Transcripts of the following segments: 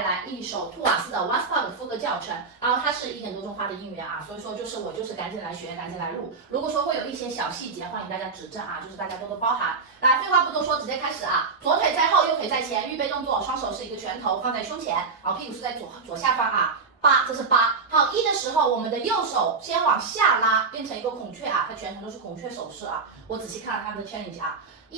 带来一首兔瓦斯的 One Spot 的副歌教程，然后它是1点多钟发的音源啊，所以说我赶紧来学，赶紧来录。如果说会有一些小细节，欢迎大家指正啊，就是大家多多包涵。来，废话不多说，直接开始啊！左腿在后，右腿在前，预备动作，双手是一个拳头放在胸前，然后屁股是在左下方啊。8，这是8。好，1的时候，我们的右手先往下拉，变成一个孔雀啊，它全程都是孔雀手势啊。我仔细看了他们的 challenge 啊，1、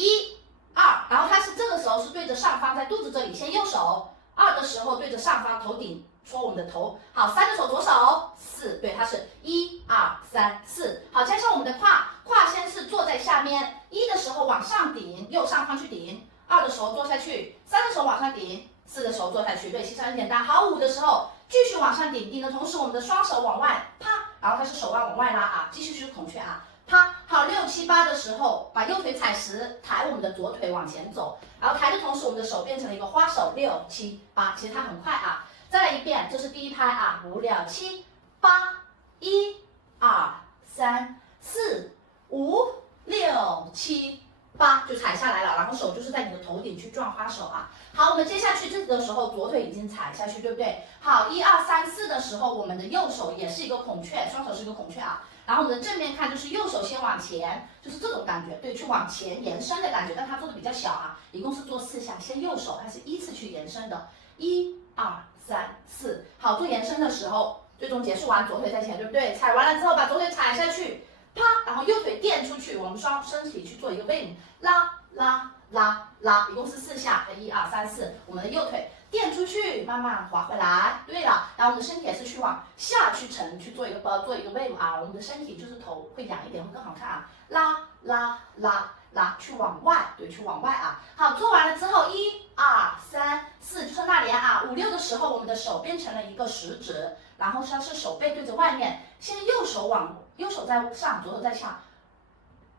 2，然后它是这个时候是对着上方，在肚子这里，先右手。2的时候对着上方，头顶戳我们的头。好，3的手左手，4，对，它是1、2、3、4。好，加上我们的胯先是坐在下面，1的时候往上顶，右上方去顶；2的时候坐下去，3的时候往上顶，4的时候坐下去。对，其实很简单。好，5的时候继续往上顶，顶的同时我们的双手往外啪，然后它是手腕往外拉啊，继续是孔雀啊。啪，好，6、7、8的时候，把右腿踩实，抬我们的左腿往前走，然后抬的同时，我们的手变成了一个花手，6、7、8，其实它很快啊。再来一遍，这是第一拍啊，5、6、7、8，1、2、3、4、5、6、7、8，就踩下来了，然后手就是在你的头顶去转花手啊。好，我们接下去这个时候左腿已经踩下去，对不对？好，1、2、3、4的时候，我们的右手也是一个孔雀，双手是一个孔雀啊。然后我们的正面看就是右手先往前，就是这种感觉，对，去往前延伸的感觉，但它做的比较小啊，一共是做4下，先右手它是依次去延伸的，1、2、3、4，好，做延伸的时候，最终结束完左腿在前，对不对？踩完了之后把左腿踩下去，啪，然后右腿垫出去，我们双身体去做一个 wave， 拉拉拉拉，一共是4下，1、2、3、4，我们的右腿垫出去，慢慢滑回来。对了，然后我们的身体也是去往下去沉，去做一个 wave 啊，我们的身体就是头会仰一点，会更好看啊。拉拉拉拉，去往外，对，去往外啊。好，做完了之后，1、2、3、4，就是那连啊。5、6的时候，我们的手变成了一个食指，然后它是手背对着外面，先右手在上，左手在下。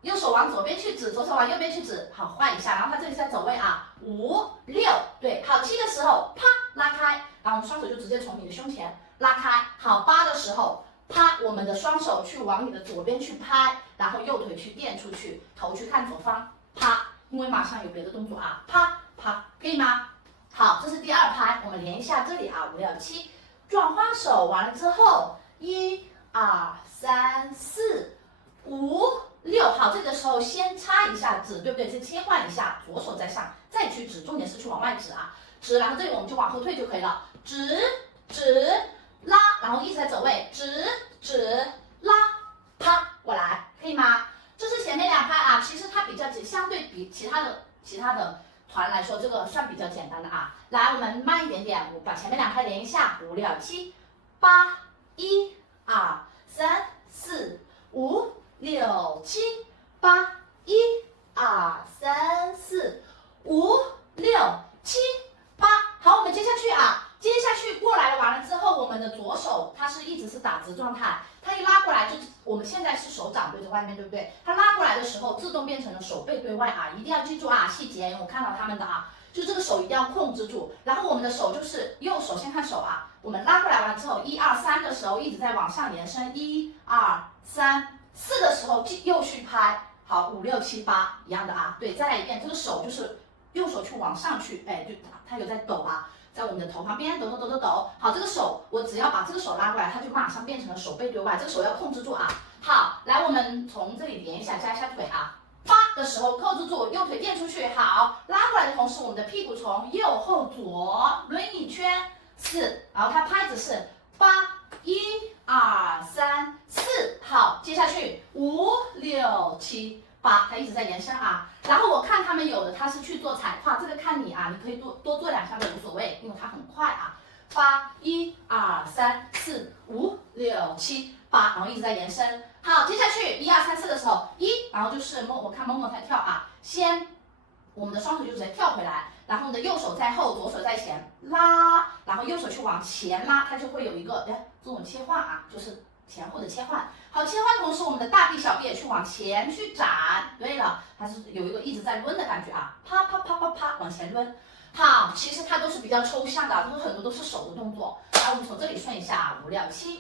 右手往左边去指，左手往右边去指，好，换一下，然后它这里是在走位啊，5、6，对，好，7的时候，啪，拉开，然后我们双手就直接从你的胸前拉开，好，8的时候，啪，我们的双手去往你的左边去拍，然后右腿去垫出去，头去看左方，啪，因为马上有别的动作啊，啪啪，可以吗？好，这是第2拍，我们连一下这里啊，5、6、7，转花手完了之后，1、2、3、4、5、6，好，这个时候先插一下指，对不对？先切换一下，左手在上，再去指，重点是去往外指啊，指，然后这里我们就往后退就可以了，指拉，然后一直在走位，指拉，啪，我来，可以吗？这是前面2拍啊，其实它相对比其他的团来说，这个算比较简单的啊。来，我们慢一点点，我把前面2拍连一下，5、6、7、8、1、2、3、4、5、6、7、8、1、2、3、4、5、6、7、8，好，我们接下去啊，接下去过来了，完了之后，我们的左手它是一直是打直状态，它一拉过来就我们现在是手掌对着外面，对不对？它拉过来的时候，自动变成了手背对外啊，一定要记住啊，细节，因为我看到他们的啊，就这个手一定要控制住，然后我们的手就是右手，先看手啊，我们拉过来完了之后，1、2、3的时候一直在往上延伸，1、2、3、4的时候右去拍，好，5、6、7、8一样的啊，对，再来一遍，这个手就是右手去往上去，哎，对，它有在抖啊。在我们的头旁边抖抖抖抖抖，好，这个手我只要把这个手拉过来，它就马上变成了手背对外，这个手要控制住啊。好，来我们从这里连一下，加一下腿啊。8的时候扣制住，右腿垫出去，好，拉过来的同时，我们的屁股从右后左抡一圈，4，然后它拍子是8、1、2、3、4，好，接下去5、6、7、8，它一直在延伸啊。然后我看他们有的他是去做踩胯，这个看你啊，你可以多做2下都无所谓，因为它很快啊。8、1、2、3、4、5、6、7、8，然后一直在延伸。好，接下去1、2、3、4的时候，1，然后就是我看某某在跳啊，先我们的双手就直接跳回来，然后我们的右手在后，左手在前拉，然后右手去往前拉，它就会有一个这种切换啊，就是前后的切换。好，切换同时，我们的大臂、小臂也去往前去展。对了，它是有一个一直在抡的感觉啊，啪啪啪啪啪往前抡。好，其实它都是比较抽象的，很多都是手的动作。来，我们从这里顺一下，5、6、7、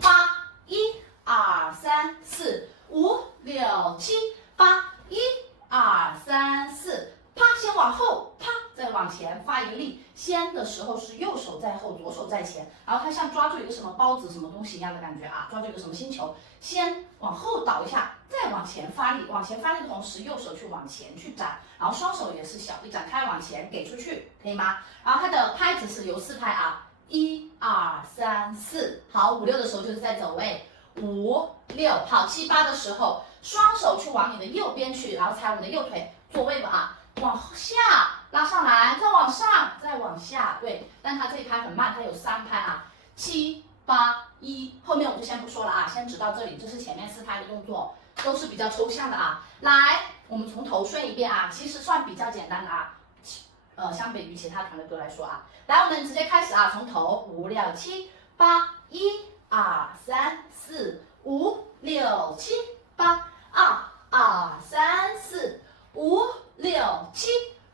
8、1、2、3、4、5、6、7、8、1、2、3、4、8、啪，先往后，啪，再往前，发一个力。先的时候是右手在后，左手在前，然后它像抓住一个什么包子、什么东西一样的感觉啊，抓住一个什么星球，先往后倒一下，再往前发力，往前发力的同时，右手去往前去展，然后双手也是小臂展开往前给出去，可以吗？然后它的拍子是由4拍啊，1、2、3、4，好，5、6的时候就是在走位，5、6，好，7、8的时候，双手去往你的右边去，然后踩我们的右腿做位吧啊。往下拉上来，再往上，再往下，对，但它这一拍很慢，它有3拍啊，7、8、1，后面我就先不说了啊，先指到这里，这是前面4拍的动作，都是比较抽象的啊。来，我们从头顺一遍啊，其实算比较简单的啊，相比于其他团的歌来说啊，来，我们直接开始啊，从头5、6、7、8，1、2、3、4、5、6、7、8，2、2、3、4、5、6、7、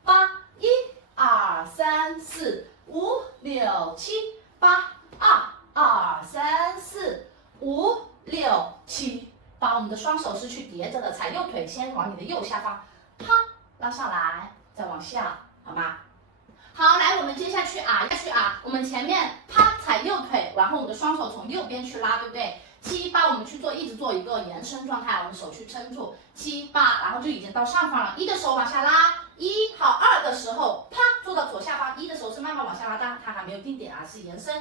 8，1、2、3、4、5、6、7、8，2、2、3、4、5、6、7、8。我们的双手是去叠着的，踩右腿，先往你的右下方，啪，拉上来，再往下，好吗？好，来，我们接下去啊，我们前面啪踩右腿，然后我们的双手从右边去拉，对不对？7、8，我们去做，一直做一个延伸状态，我们手去撑住，7、8，然后就已经到上方了。1的时候往下拉，1，好，2的时候啪做到左下方，1的时候是慢慢往下拉，但它还没有定点啊，是延伸。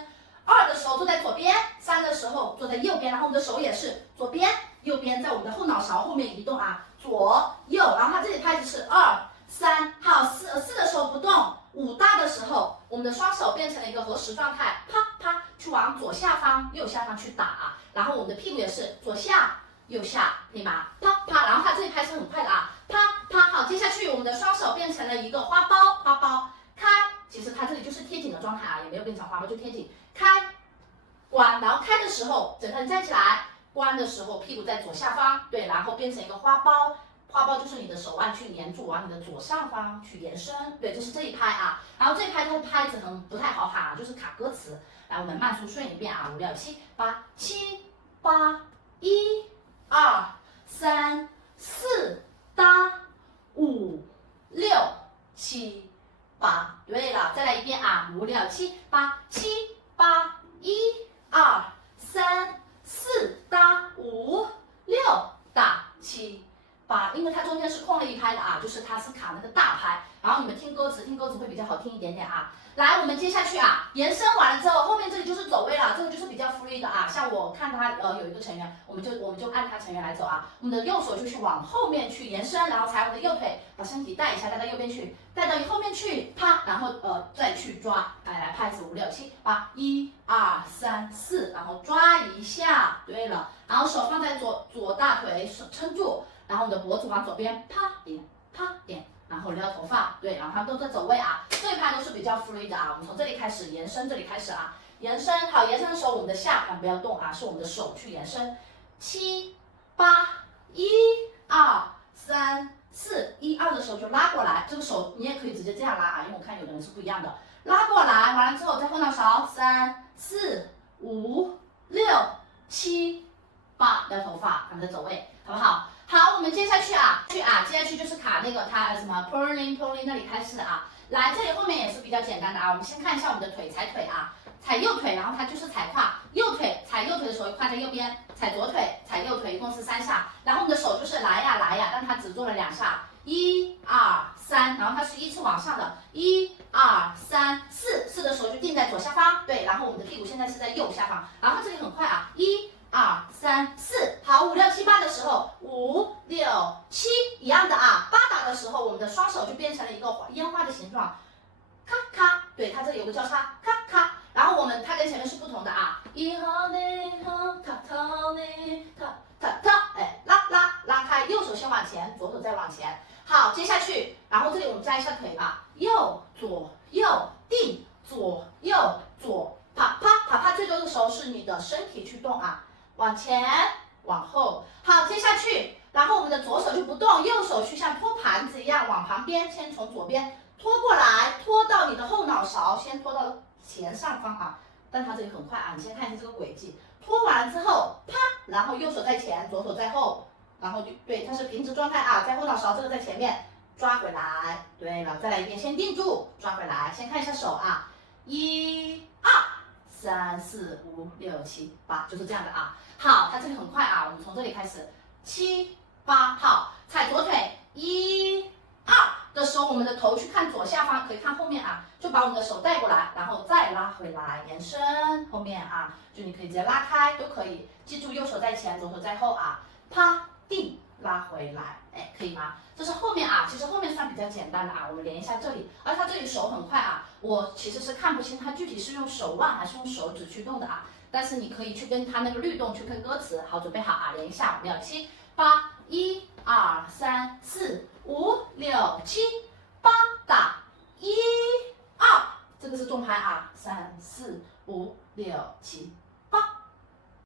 2的时候坐在左边，3的时候坐在右边，然后我们的手也是左边、右边，在我们的后脑勺后面移动啊，左右，然后它这里拍子是2、3，好，4的时候不动。5大的时候，我们的双手变成了一个合十状态，啪啪去往左下方、右下方去打啊，然后我们的屁股也是左下、右下，可以吗？啪啪，然后它这一拍是很快的啊，啪啪，好，接下去我们的双手变成了一个花苞，开，其实它这里就是贴紧的状态啊，也没有变成花苞，就贴紧，开，关，然后开的时候整个人站起来，关的时候屁股在左下方，对，然后变成一个花苞。花苞就是你的手腕去连住，往你的左上方去延伸，对，就是这一拍啊。然后这一拍它的拍子不太好喊啊，就是卡歌词。来，我们慢速顺一遍啊，5、6、7、8，7、8，1、2、3、4，搭5、6、7、8。对了，再来一遍啊，5、6、7、8，7、8，1、2、3、4，搭5、6，打7、8，因为它中间是空了一拍的啊，就是它是卡那个大拍，然后你们听歌词会比较好听一点点啊。来，我们接下去啊，延伸完了之后，后面这里就是走位了，这个就是比较 free 的啊。像我看他有一个成员，我们就按他成员来走啊。我们的右手就去往后面去延伸，然后踩我们的右腿，把身体带一下，带到右边去，带到后面去，啪，然后再去抓，来拍子5、6、7、8，1、2、3、4，然后抓一下，对了，然后手放在左大腿，手撑住。然后我们的脖子往左边啪点啪点，然后撩头发，对，然后它都在走位啊，这一拍都是比较 free 的啊。我们从这里开始延伸，这里开始啊，延伸好，延伸的时候我们的下盘不要动啊，是我们的手去延伸。7、8，1、2、3、4，1、2的时候就拉过来，这个手你也可以直接这样拉啊，因为我看有的人是不一样的，拉过来，完了之后在后脑勺3、4、5、6、7、8，撩头发，咱们的走位，好不好？好，我们接下去接下去就是卡那个它什么 pulling 那里开始啊。来，这里后面也是比较简单的啊。我们先看一下我们的腿，踩腿啊，踩右腿，然后它就是踩胯，右腿踩右腿的时候胯在右边，踩左腿踩右腿，一共是3下。然后我们的手就是来呀，但它只做了2下，1、2、3，然后它是依次往上的，1、2、3、4的时候就定在左下方，对，然后我们的屁股现在是在右下方，然后这里很快啊，1、2、3、4，好，5、6、7、8的时候，5、6、7一样的啊。8打的时候，我们的双手就变成了一个烟花的形状，咔咔，对，它这里有个交叉，咔咔。然后它跟前面是不同的啊，以后你好，踏踏你踏踏踏，哎，拉开，右手先往前，左手再往前。好，接下去，然后这里我们加一下腿吧，右左右定，左右左，啪啪，最多的时候是你的身体去动啊。往前，往后，好，接下去，然后我们的左手就不动，右手去像托盘子一样往旁边，先从左边拖过来，拖到你的后脑勺，先拖到前上方啊。但它这里很快啊，你先看一下这个轨迹，拖完了之后，啪，然后右手在前，左手在后，然后就对，它是平直状态啊，在后脑勺这个在前面，抓回来。对了，再来一遍，先定住，抓回来。先看一下手啊，1、2、3、4、5、6、7、8，就是这样的啊。好，它这里很快啊，我们从这里开始，7、8，好，踩左腿，1、2的时候，我们的头去看左下方，可以看后面啊，就把我们的手带过来，然后再拉回来，延伸后面啊，就你可以直接拉开都可以。记住右手在前，左手在后啊，啪定拉回来，哎，可以吗？这是后面啊，其实后面算比较简单的啊，我们连一下这里，而它这里手很快啊，我其实是看不清它具体是用手腕还是用手指去动的啊，但是你可以去跟它那个律动去跟歌词，好，准备好啊，连一下，我们要7、8、1、2、3、4、5、6、7、8，打1、2，这个是重拍啊，3、4、5、6、7、